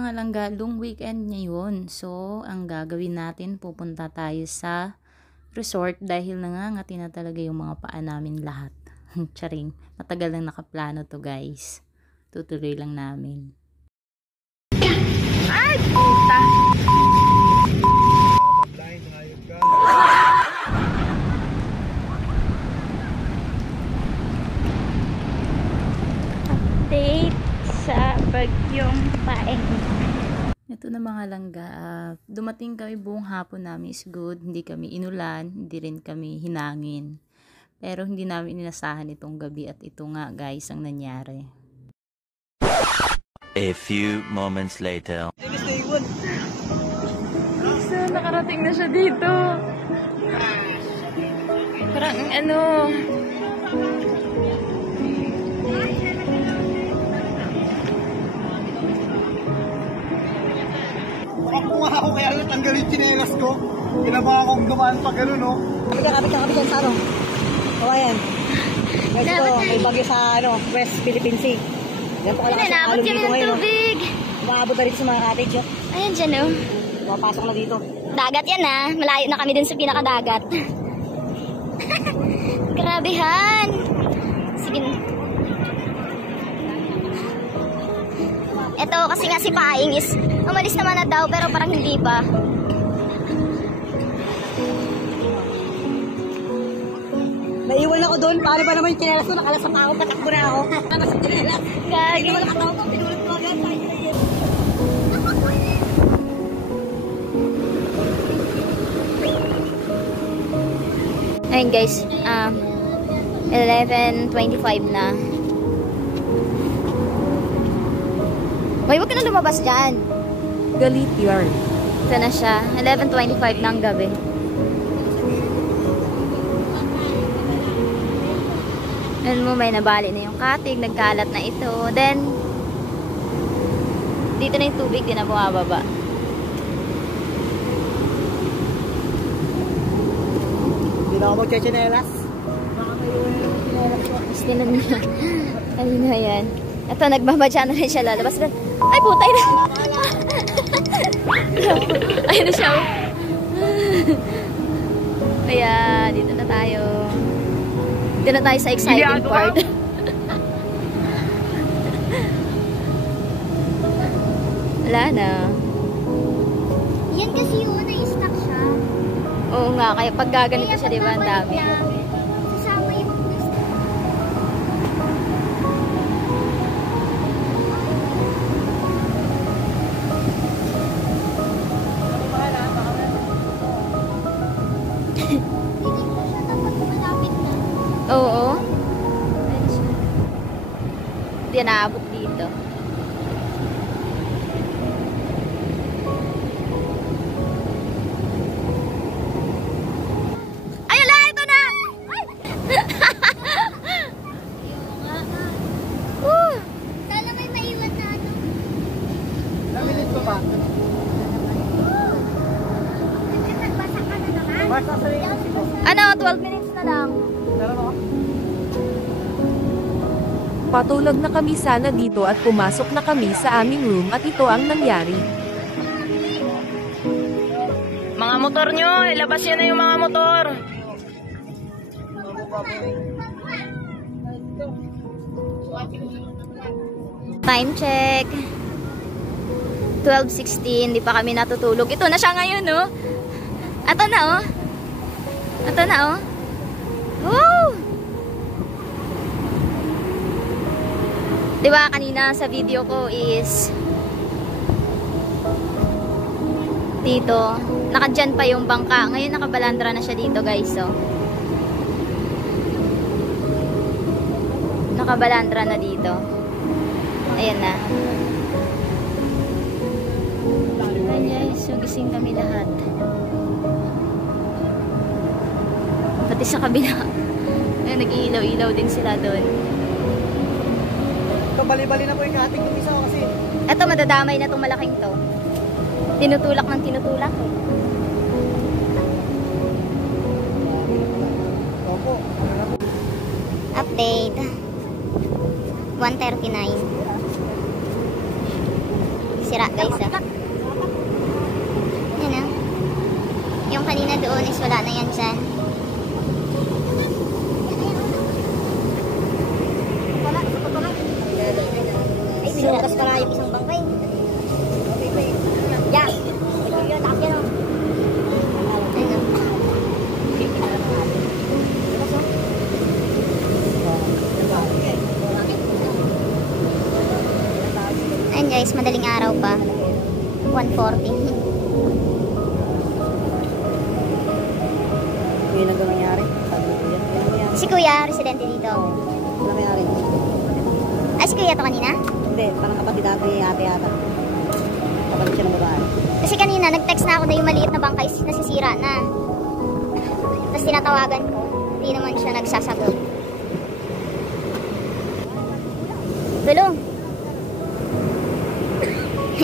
mga langga, long weekend ngayon. So, ang gagawin natin, pupunta tayo sa resort dahil nangangati na talaga yung mga paa namin lahat. Charing, matagal lang nakaplano to guys. Tutuloy lang namin. Ay, puta! Update sa bagyong Paeng. Ito na mga langga, dumating kami buong hapon namin is good. Hindi kami inulan, hindi rin kami hinangin. Pero hindi namin inasahan itong gabi at ito nga guys ang nangyari. A few moments later. So, nakarating na siya dito. Parang ano... Ako nga ako kaya natanggalin chinelas ko. Pinaba akong dumaan pa gano'n, no? Kapit ka sa ano? O, ayan. Guys, ito, may bagyo sa West Philippine Sea. Yan po kalakas ang alon dito ngayon. Tubig. Maabot na dito sa mga cottage, oh. Ayan dyan, oh. Mapasok na dito. Dagat yan, ah. Malayo na kami dun sa pinakadagat. Grabehan. Sige na. Ito, kasi nga si Paing is umalis naman na daw, pero parang hindi pa. Naiwan ako doon. Paano ba naman yung chinelas ko? Nakalasap ako, patakbo na ako. Ano sa chinelas? Gagi. Hindi mo nakatawa ko, pinulot ko agad. Ayun guys, 11:25 na. Hoy, huwag ka na lumabas dyan. Galit yarn. Ito na siya. 11:25 ng gabi. Alam mo, may nabali na yung katig. Nagkalat na ito. Then, dito na yung tubig. Di na bumababa. Hindi na ako magchichinelas. Baka may iwan na yung chinelas ko. Tapos tinan niya. Kanina yan. Ito, nagbabadya na rin siya. Lalabas na. Ay, putay na! Ayun na siya. Kaya, dito na tayo. Dito na tayo sa exciting part. Wala na. Yan kasi yun, na-stuck siya. Oo nga, kaya pag gaganito siya, diba, ang dami. Sasama yung Oo. Hindi naabot dito. Ayun na! Ito na! Ay! Sana may maiwan na ano. Namilit ko ba? Kasi nagbasa ka na naman. Basta sa rin. Ano? 12 minutes na lang. Meron ako? Patulog na kami sana dito at pumasok na kami sa aming room at ito ang nangyari. Mga motor nyo, ilabas nyo na yung mga motor. Time check. 12:16. Di pa kami natutulog. Ito na siya ngayon, oh. Ito na, oh. Ito na, oh. Woo! Diba kanina sa video ko is dito, nakadyan pa yung bangka. Ngayon nakabalandra na siya dito, guys, oh. Nakabalandra na dito. Ayan na. Ayan guys, so gising kami lahat. Pati sa kabila. Ayan, nag-iilaw-ilaw din sila doon. Bali-bali na po yung kating ng isa ko kasi. Eto, madadamay na itong malaking to. Tinutulak ng tinutulak. Opo. Update. 1:39. sira guys ah. Yan ah. Yung kanina doon is wala na yan dyan. Ay, binukas pala yung isang bangkay. Yan. Yan, takap yan o. Ano? Ayan guys, madaling araw pa. 1:40. Yun ang nangyari. Sabi ko yan. Yan ang nangyari. Si Kuya, residente dito. Ano nangyari? Ay, si Kuya to kanina? Hindi, parang kapatid ate yata. Kapatid siya ng babae. Kasi kanina, nag-text na ako na yung maliit na bangkay nasisira na. Tapos tinatawagan ko. Hindi naman siya nagsasagot. Tulong!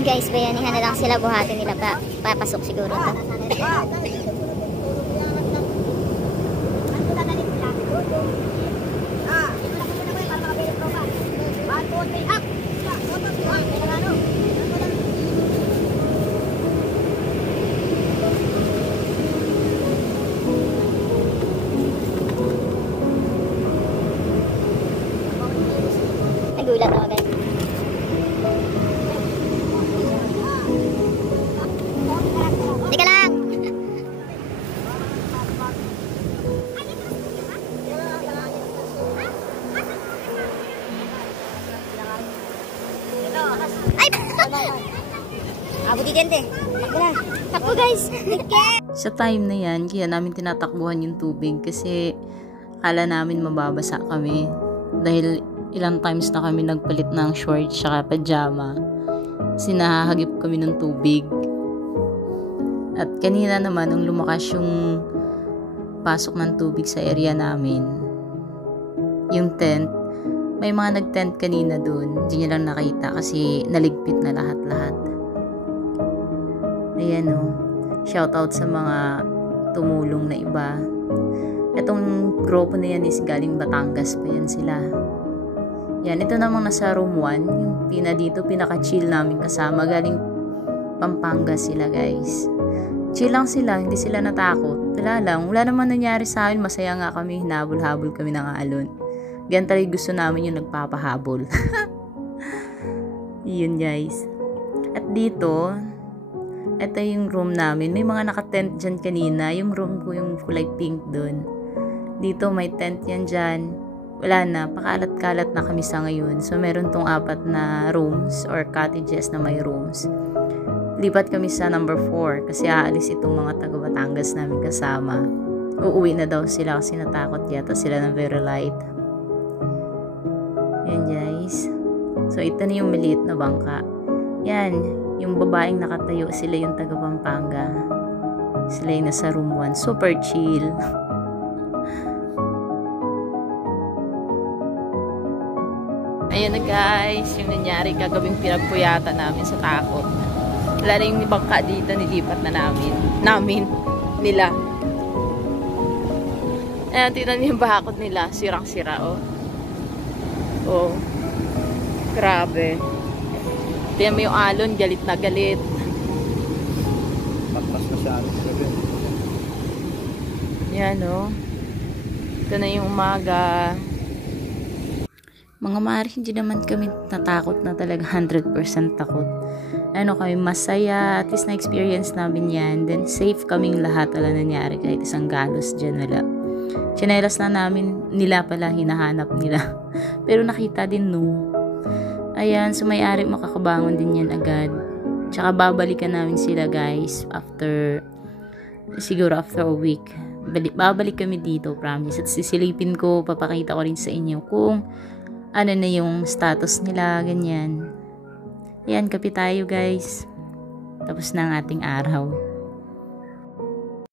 Guys, bayanihan na lang sila. Buhatin nila pa. Papasok siguro to. Nagulat ako guys. Teka lang! Ay! Abo di dente. Takbo na. Takbo guys! Sa time na yan, kaya namin tinatakbuhan yung tubig kasi akala namin mababasa kami. Dahil ilang times na kami nagpalit ng shorts tsaka pajama. Kasi nahahagip kami ng tubig. At kanina naman, nung lumakas yung pasok ng tubig sa area namin, yung tent, may mga nag-tent kanina dun. Hindi nyo lang nakita kasi naligpit na lahat-lahat. Ayan o. Shoutout sa mga tumulong na iba. Itong grupo na yan is galing Batangas pa yan sila. Yan, ito namang nasa room 1. Yung pinaka-chill namin kasama. Galing Pampanga sila guys. Chill lang sila, hindi sila natakot. Wala lang, wala naman nangyari sa akin. Masaya nga kami, hinabol-habol kami ng alon. Ganyan talaga gusto namin yung nagpapahabol. Yun guys. At dito, ito yung room namin. May mga naka-tent dyan kanina. Yung room ko yung kulay pink dun. Dito may tent yan dyan. Wala na, pakalat-kalat na kami sa ngayon. So meron tong 4 na rooms or cottages na may rooms. Lipat kami sa number 4 kasi aalis itong mga taga Batangas namin kasama. Uuwi na daw sila kasi natakot yata sila ng very light. Yan guys. So ito na yung maliit na bangka. Yan, yung babaeng nakatayo, sila yung taga Pampanga. Sila yung nasa room 1. Super chill. Ayan na guys, yung nangyari kagabing pinagpuyata namin sa takot. Wala na yung bangka dito, nilipat na namin. Nila. Ayan, tignan yung bakod nila. Sirang-sira, oh. Oh. Grabe. Tignan mo yung alon, galit na galit. Patmas na siya. Yan, oh. Ito na yung umaga. Mga mari, hindi naman kami natakot na talaga 100% takot. Ano kami, masaya. At least na-experience namin yan. Then, safe kaming lahat. Wala nangyari kahit isang galos dyan. Wala. Chinelas na namin nila pala, hinahanap nila. Pero nakita din, no. Ayan, so may-ari makakabangon din yan agad. Tsaka babalikan namin sila, guys. Siguro after a week. Babalik kami dito, promise. At sisilipin ko, papakita ko rin sa inyo kung ano na yung status nila, ganyan. Ayan, kape tayo guys. Tapos na ang ating araw.